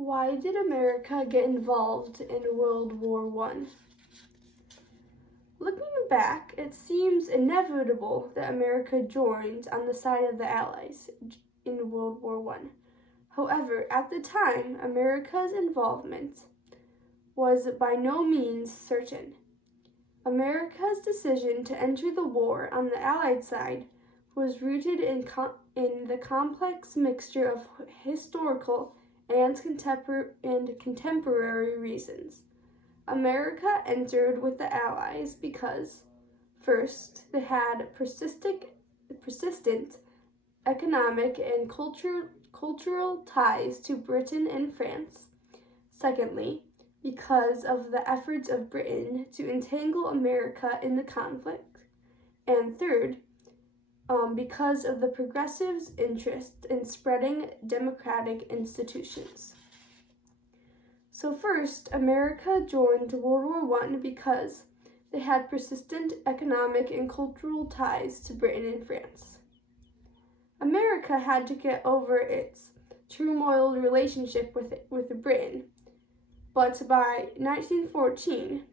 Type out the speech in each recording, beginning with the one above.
Why did America get involved in World War I? Looking back, it seems inevitable that America joined on the side of the Allies in World War I. However, at the time, America's involvement was by no means certain. America's decision to enter the war on the Allied side was rooted in the complex mixture of historical and contemporary reasons. America entered with the Allies because, first, they had persistent economic and cultural ties to Britain and France. Secondly, because of the efforts of Britain to entangle America in the conflict. And third, because of the progressives' interest in spreading democratic institutions. So first, America joined World War I because they had persistent economic and cultural ties to Britain and France. America had to get over its turmoil relationship with Britain, but by 1914,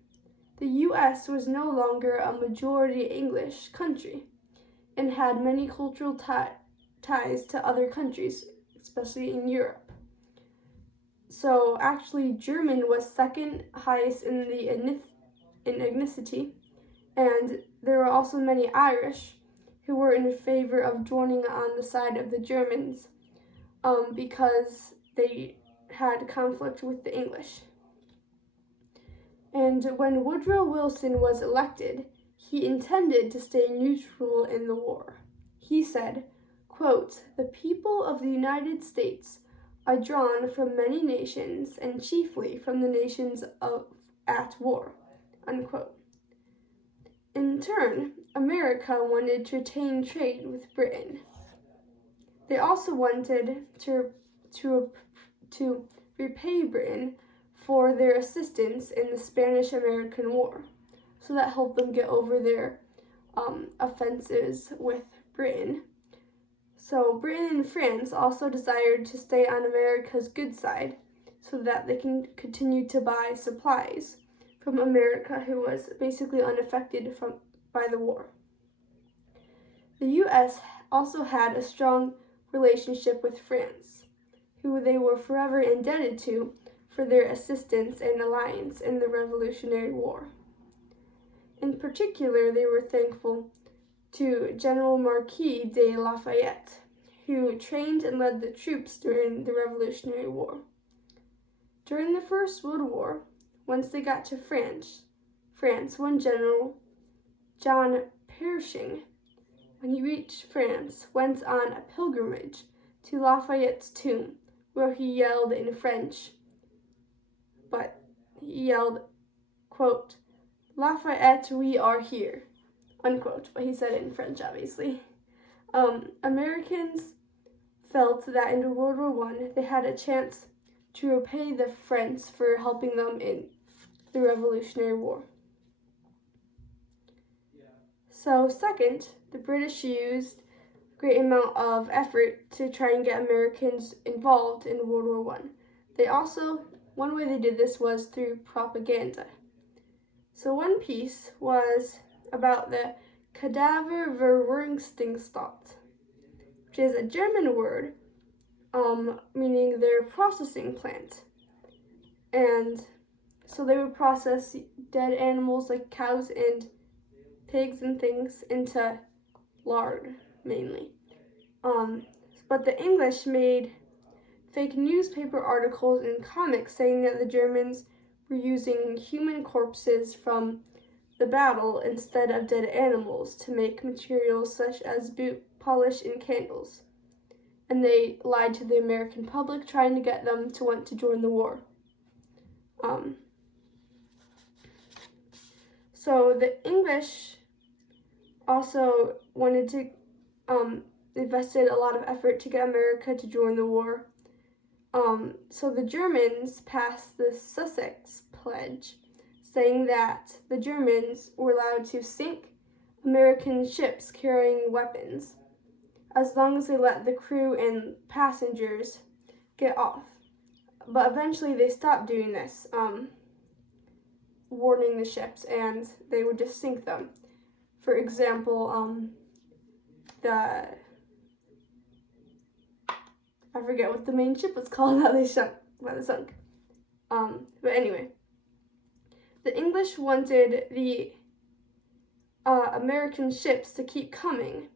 the U.S. was no longer a majority English country and had many cultural ties to other countries, especially in Europe. So actually, German was second highest in ethnicity, and there were also many Irish who were in favor of joining on the side of the Germans because they had conflict with the English. And when Woodrow Wilson was elected, he intended to stay neutral in the war. He said, quote, "The people of the United States are drawn from many nations and chiefly from the nations at war," unquote. In turn, America wanted to retain trade with Britain. They also wanted to repay Britain for their assistance in the Spanish-American War. So that helped them get over their offenses with Britain. So Britain and France also desired to stay on America's good side so that they can continue to buy supplies from America, who was basically unaffected by the war. The U.S. also had a strong relationship with France, who they were forever indebted to for their assistance and alliance in the Revolutionary War. In particular, they were thankful to General Marquis de Lafayette, who trained and led the troops during the Revolutionary War. During the First World War, once they got to France, one general, John Pershing, when he reached France, went on a pilgrimage to Lafayette's tomb, where he yelled in French, quote, "Lafayette, we are here," unquote, but he said it in French, obviously. Americans felt that in World War I, they had a chance to repay the French for helping them in the Revolutionary War. So second, the British used a great amount of effort to try and get Americans involved in World War I. One way they did this was through propaganda. So one piece was about the Kadaververwertungsanstalt, which is a German word meaning their processing plant. And so they would process dead animals like cows and pigs and things into lard, mainly. But the English made fake newspaper articles and comics saying that the Germans were using human corpses from the battle instead of dead animals to make materials such as boot polish and candles. And they lied to the American public, trying to get them to want to join the war. So the English also wanted to, invested a lot of effort to get America to join the war. So the Germans passed the Sussex Pledge, saying that the Germans were allowed to sink American ships carrying weapons, as long as they let the crew and passengers get off. but eventually they stopped doing this, warning the ships, and they would just sink them. For example, I forget what the main ship was called that they sunk. But anyway, the English wanted the American ships to keep coming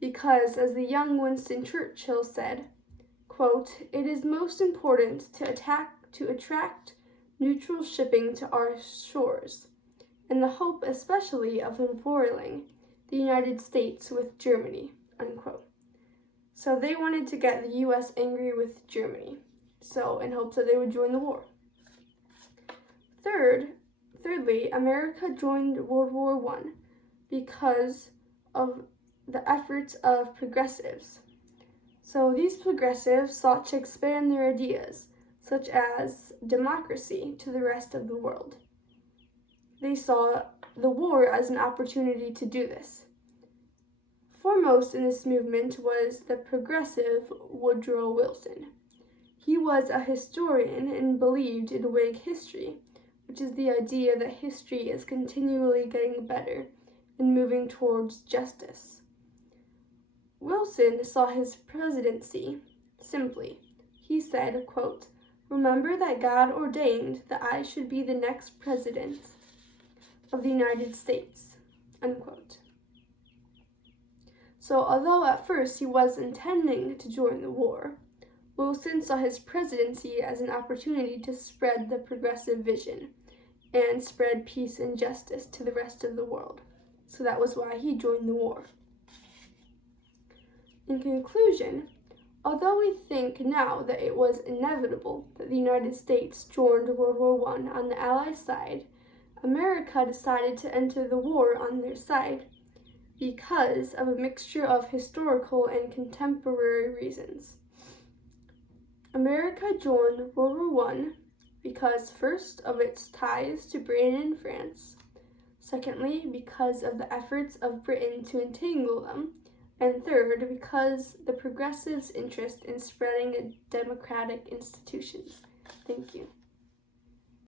because, as the young Winston Churchill said, quote, "It is most important to attract neutral shipping to our shores, in the hope especially of embroiling the United States with Germany," unquote. So they wanted to get the U.S. angry with Germany, so in hopes that they would join the war. Thirdly, America joined World War I because of the efforts of progressives. So these progressives sought to expand their ideas, such as democracy, to the rest of the world. They saw the war as an opportunity to do this. Foremost in this movement was the progressive Woodrow Wilson. He was a historian and believed in Whig history, which is the idea that history is continually getting better and moving towards justice. Wilson saw his presidency simply. He said, quote, "Remember that God ordained that I should be the next president of the United States," unquote. So although at first he was intending to join the war, Wilson saw his presidency as an opportunity to spread the progressive vision and spread peace and justice to the rest of the world. So that was why he joined the war. In conclusion, although we think now that it was inevitable that the United States joined World War I on the Allied side, America decided to enter the war on their side because of a mixture of historical and contemporary reasons. America joined World War I because, first, of its ties to Britain and France, secondly, because of the efforts of Britain to entangle them, and third, because the progressives' interest in spreading democratic institutions. Thank you.